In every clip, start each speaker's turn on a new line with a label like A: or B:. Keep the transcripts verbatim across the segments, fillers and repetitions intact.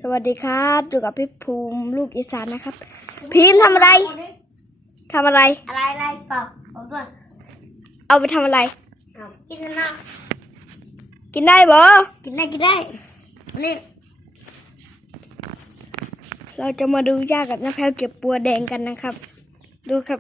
A: สวัสดีครับอยู่กับพี่ภูมิลูกอีสานนะครับพีมทำอะไรทำอะไร
B: อะไรอะไรเปล่าเอาด้วย
A: เอาไปทำอะไร
B: เอากินนะ
A: กินได้บ่
B: กินได้กินได้นี่
A: เราจะมาดูย่ากับน้าแพรวเก็บปัวแดงกันนะครับดูครับ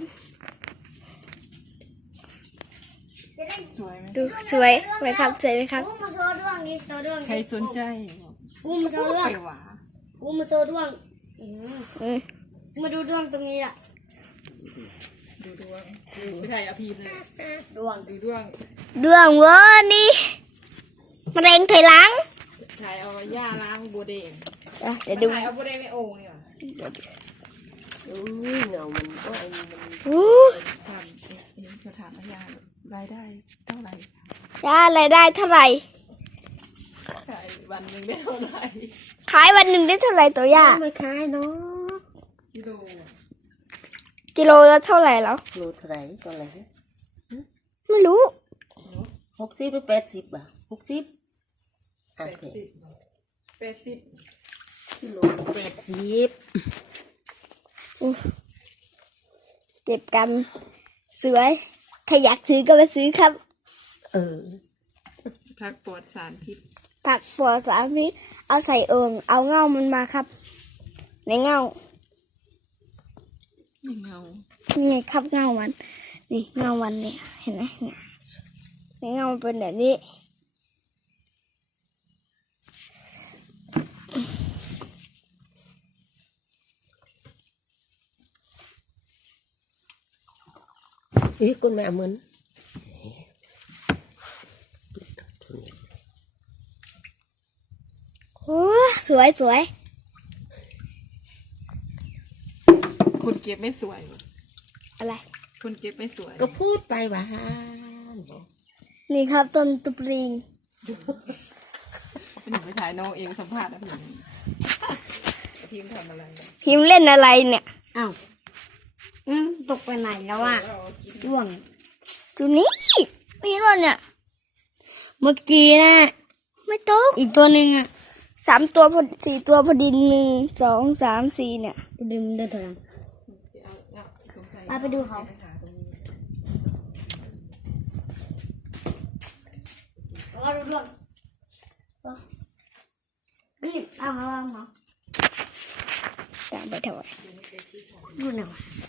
C: สวยไหม
A: ดูสวยไหมครับสวยไหมครับ
B: กูมาโซดวงนี่โซดวง
C: ใครสนใจ
B: กูมาโซดวง
C: ไปหวา
B: กูมาโซดวงมาดูดวงตรงนี้ล่ะ
C: ดูดวงไม่ถ่ายอภีเลย
B: ดวง
C: ดูดวง
A: ดวงเวอร์นี่มะเร็งถอยหลัง
C: ถ่ายเอาหญ้าล้างบัวแดง
A: เดี๋ยวดู
C: ถ่ายเอาบัวแดงในโอ่งนี่หว่า
B: อุ้ยเงามันก็ไอ้มัน
A: อู้
C: ทำเองเขาถามหญ้ารายได้เท่าไหร่
A: ย่ารายได้เท่าไหร่
C: ขายวันหนึ่งได้เท่าไหร่
A: ขายวันหนึ่งได้เท่าไหร่ตัวย่า
B: ไม่ขายเนาะ
C: กิโล
A: กิโลละเท่าไหร่แล้ว
B: โลเท่าไหร่ตัวอะไร
A: ไม่รู้
B: หกสิบหรือแปดสิบอ่ะหกสิบ
C: แปดสิบแปดสิบ
B: กิโลแปดสิบ
A: เก็บกันสวยใครอยากซื้อก็ไปซื้อครับ
B: เออ
C: ผักปลอดสารพิษ
A: ผักปลอดสารพิษเอาใส่เอิงเอาเงามันมาครับในเงา
C: ไม่เงา
A: นี่ไงครับเงามันนี่เงามันเนี่ยเห็นไหมเนี่ยในเงามันเป็นแบบนี้
B: อีกคนแม่เหมือน
A: โอ้สวยสวย
C: คนเก็บไม่สวย
A: อะไร
C: คนเก็บไม่สวย
B: ก็พูดไปว่า
A: นี่ครับต้นตุปริง
C: เป็นหนูไปถ่ายน้องเองสัมภาษณ์นะพี่พิมทำอะไร
A: พิมเล่นอะไรเนี่ย
B: อ้าวอืมตกไปไหนแล้วอ่ะร่วง
A: ดูนี่ไม่เห็นว่าเนี่ย
B: เมื่อกี้นะ
A: ไม่ตก
B: อีกตัวหนึ่งอ่ะ
A: สามตัวพอสี่ตัวพอดีหนึ่งสองสามสี่เนี่ย
B: ดึงเดินถอยหลังไปดูเขาเราดูดวงนี่เอามาเอามา
A: ตามไปเถอะ
B: ดูหน่อย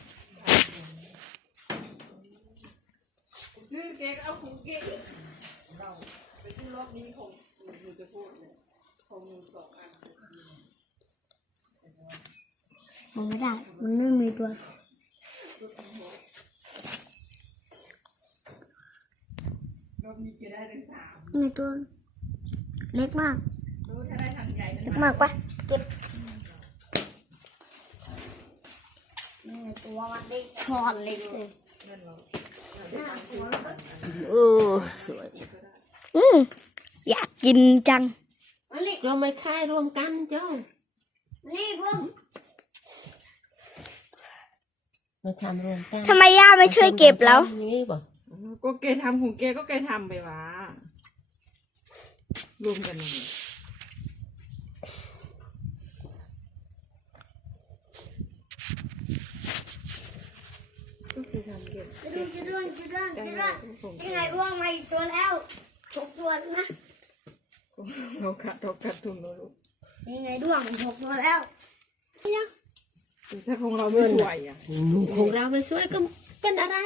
C: ซื้อเก๊กเอาของเก๊กเราไปซื้อรอบนี้ของอยู่จะพูดเนี่ยของหนึ่งสองอัน
B: มันไม่ได้มันไม่มีตัว
C: รอบนี้จะได้ถึงสาม
B: มีตัวเล็กมาก
C: รู้ถ้าได้ทางใหญ่
B: เล็กมากปะเก็บตัวมันได้ช้อนเล็กเลยโอ้สวย
A: อืมอยากกินจัง
B: เราไม่ค่ายรวมกันเจ้านี่เพิ่งมาทำรวมกัน
A: ทำไมย่าไม่ช่วยเก็บแล้ว
B: นี่บ่
C: ก็แกทำของแกก็แกทำไปวะรวมกันเลยก็คือทำเก็บ
B: จะด้วยจะด้วยจะด้วยยังไงอ้วงมาอีกตัวแล้วหกตัวนะ
C: เราขัดเราขัดทุนเราลูก
B: ยังไงด้วงหกตัวแล้ว
C: ถ้าของเราไม่สวยอ่ะ
B: ของเราไม่สวยก็เป็นอะไร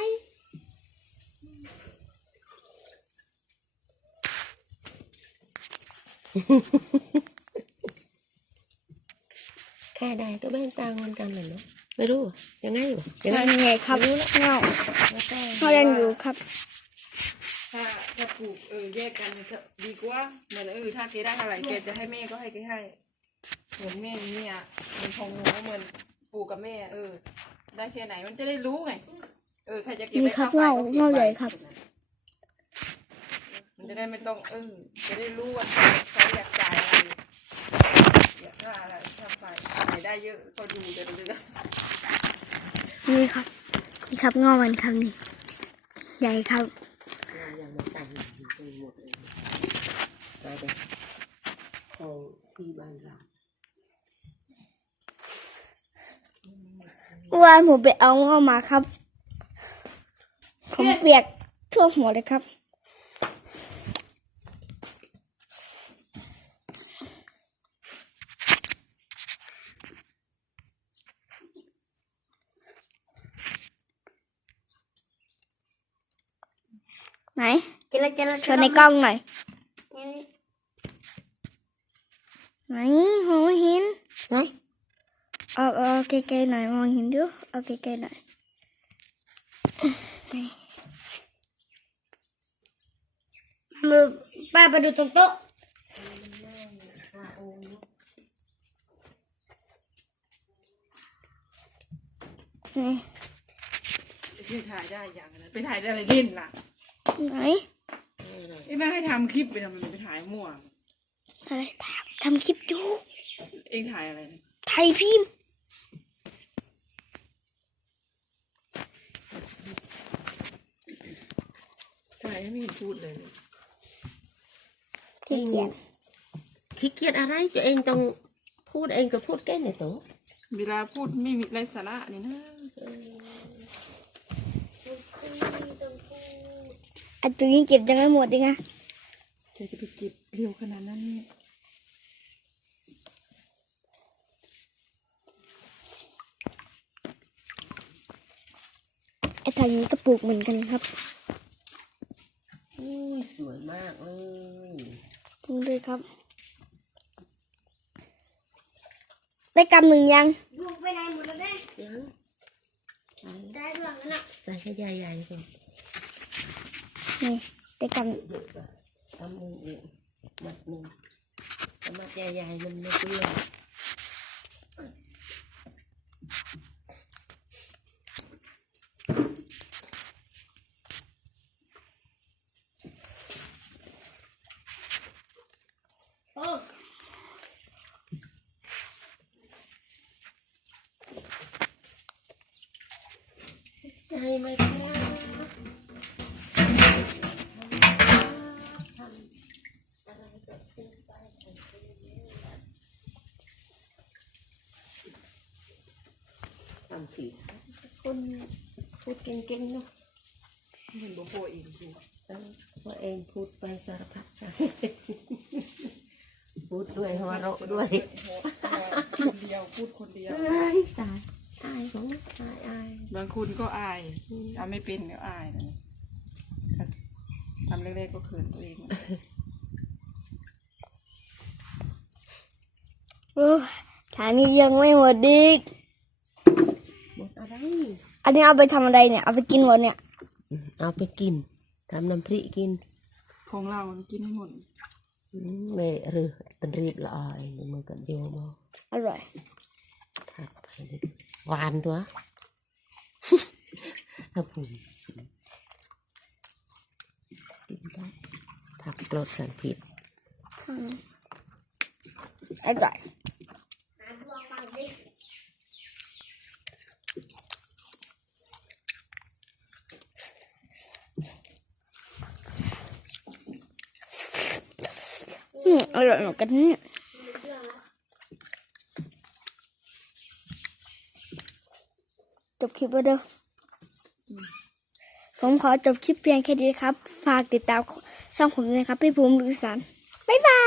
B: แค่ใดก็แบ่งตังค์เหมือนกันเลยเนาะไม่รู้ยังไงอยู่
A: ยังไงครับเงาเขายังอยู่ครับ
C: ถ้าถ้าปลูกเออแยกกันจะดีกว่าเหมือนเออถ้าแกได้เท่าไหร่แกจะให้แม่ก็ให้แกให้เหมือนแม่เนี่ยเหมือนของหนูเหมือนปู่กับแม่เออได้แค่ไหนมันจะได้รู้ไงเออใครจะเก็บไป
A: เข้าไปเงาใหญ่ครับ
C: มันจะได้ไม่ต้องเออจะได้รู้ว่าเขาอยากจ่ายอะไรอยากได้อะไรถ้าใส่ใส่ได้เยอะก็ดูจะดูจะ
A: นี่ครับนี่ครับงอมันครับนี่ใหญ่ครับ
B: ยังไม่ใส่หมดเลยได้เลยของที่บ้านเรา
A: เมื่อวานผมไปเอาเข้ามาครับผมเปียกทั่วหัวเลยครับไหน
D: เจลเจล
A: โชว์ในกล้องหน่อยไหนมองไม่เห็น
B: ไหน
A: เอาเอาใกล้ๆหน่อยมองเห็นดูเอาใกล้ๆหน่อยนี่
D: มือป้าไปดูตรงโต๊ะ
A: นี่
C: ไปถ่ายได้อย่างนั้นไปถ่ายได้อะไรเล่นล่ะ
A: ไหน
C: ไอ้แม่ให้ทำคลิปไปทำอะไรไปถ่ายมั่ว
A: อะไรทำทำคลิปดู
C: เองถ่ายอะไรเนี่ย
A: ไทยพิมพ์
C: ถ่ายให้ไม่เห็นพูดเลย
A: ขี้เกียจ
B: ขี้เกียจอะไรตัวเองต้องพูดเองก็พูดแก่ในโต๊ะ
C: เวลาพูดไม่มีไรสาระนี่นะ
A: อันตัวนี้เก็บยังไม่หมดดิไง
C: เธอจะไปเก็บเร็วขนาดนั้นนี่
A: ไอ้ทางนี้ก็ปลูกเหมือนกันครับ
B: อุ้ยสวยมากเลย
A: ดูเลยครับ ได้กำหนึ่งยัง
D: ลูกไปไหนหมดแล้วแม่
B: ยัง
D: ได้ดวงนั้นอ่ะ
B: ใส่ให้ใหญ่ๆก่อน
A: นี่ได้ก
B: ทำหนึ่งอีกมัดหนึ่งถ้ามัดใหญ่ๆมันไม่เปรี้ยว
D: โอ้
B: ใจไหมครับทำผิดคนพูดเก่งๆเนาะ
C: เห็นโบโบเองพูด
B: เออเพราะเองพูดไปสารพัดจ้ะพูดด้วยหัวเราะด้วย
C: คนเดียวพูดคนเดียว
B: เอ้ยตายอายของอายอาย
C: บางคนก็อายทำไม่เป็นก็อายนะทำเล็กๆก็เขินตัวเอง
A: ำโอ้ฐานนี้ยังไม่หมดดิก
B: หมดอะไร
A: อันนี้เอาไปทำอะไรเนี่ย เอาไปกินหมดเนี่ย
B: เอาไปกินทำน้ำพริกกิน
C: ของเรากินให้หมด
B: อืมเมหรือตันรีบละออยนี่มันก็โยมเอา
A: อร่อย
B: ถัดไปดิหวานตัว ถ้าผมกินได้ผักปลดสารพิษ
A: อร่อย
D: หาดวงบ้างดิ
A: อืมอร่อยเหมือนกันเนี่ยจบคลิปไปเด้อผมขอจบคลิปเพียงแค่นี้ครับ ฝากติดตามช่องผมด้วยครับ พี่ภูมิลุยสานบ๊ายบาย